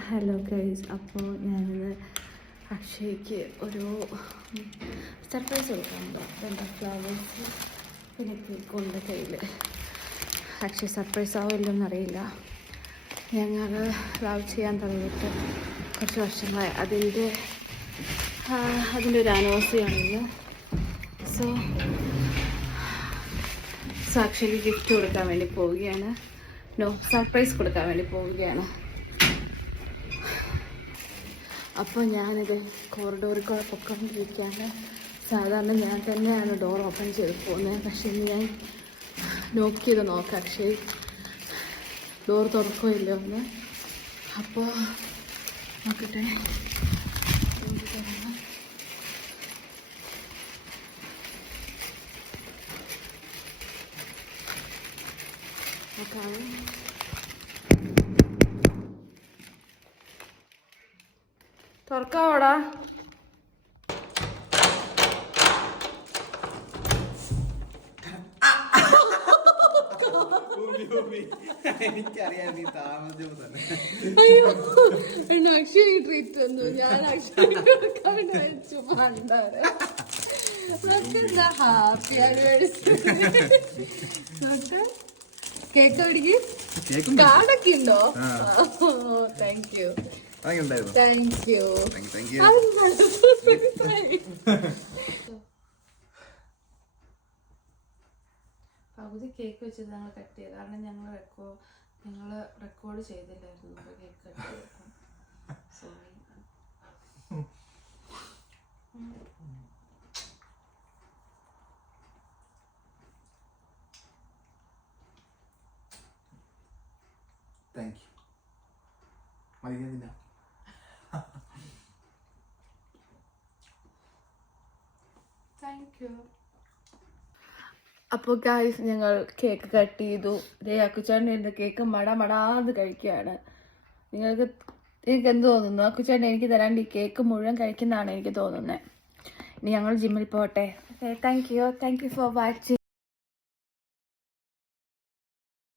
Hello guys, അപ്പോൾ ഞാനിന്ന് അക്ഷയ്ക്ക് ഒരു സർപ്രൈസ് കൊടുക്കാനുണ്ട്. രണ്ട് ഫ്ലവേഴ്സ് പിന്നെ കേക്കുണ്ട് കയ്യിൽ. അക്ഷയ് സർപ്രൈസ് ആവില്ലെന്ന് അറിയില്ല. ഞങ്ങൾ ലവ് ചെയ്യാൻ തുടങ്ങിയിട്ട് കുറച്ച് വർഷങ്ങളായി. അതിൻ്റെ ഒരു ആനിവേഴ്സറി ആണിന്ന്. സോ അക്ഷയ്ക്ക് ഗിഫ്റ്റ് കൊടുക്കാൻ വേണ്ടി പോവുകയാണ്. സർപ്രൈസ് കൊടുക്കാൻ വേണ്ടി പോവുകയാണ്. അപ്പോൾ ഞാനിത് കോറിഡോറിൽ കൂടെ പൊയ്ക്കൊണ്ടിരിക്കുകയാണ്. സാധാരണ ഞാൻ തന്നെയാണ് ഡോർ ഓപ്പൺ ചെയ്ത് പോകുന്നത്. പക്ഷേ ഞാൻ നോക്ക് ചെയ്ത് നോക്കാം അക്ഷയ് ഡോർ തുറക്കുകയില്ല ഒന്ന്. അപ്പോൾ നോക്കട്ടെ. നോക്കാം. തുറക്കാവോടാ? എനിക്കറിയാം നീ താമസിച്ചോ തന്നെ. അയ്യോ അക്ഷയ് ട്രീറ്റ് വന്നു. ഞാൻ അക്ഷയ് ഹാപ്പി ആനിവേഴ്സറി. കേക്ക് പിടിക്ക്. കാർഡൊക്കെ ഉണ്ടോ? Thank you. Thank you. പകുതി കേക്ക് വെച്ചത് ഞങ്ങൾ കട്ട് ചെയ്ത്. കാരണം ഞങ്ങൾ റെക്കോർഡ് ചെയ്തില്ലായിരുന്നു. അപ്പോൾ കേക്ക് കട്ട് ചെയ്തപ്പം സോറി. Thank you. മതിയെന്നില്ല. Thank you. അപ്പോൾ ഗായ്സ്, ഞങ്ങൾ കേക്ക് കട്ട് ചെയ്തു. അക്കുച്ചേട്ടൻ ഇരുന്ന് കേക്ക് മടാന്ന് കഴിക്കുകയാണ്. നിങ്ങൾക്ക് എന്ത് തോന്നുന്നു? അക്കുച്ചേട്ടൻ എനിക്ക് തരാണ്ട് ഈ കേക്ക് മുഴുവൻ കഴിക്കുന്നതാണ് എനിക്ക് തോന്നുന്നത്. ഇനി ഞങ്ങൾ ജിമ്മിൽ പോട്ടെ. Thank you for watching.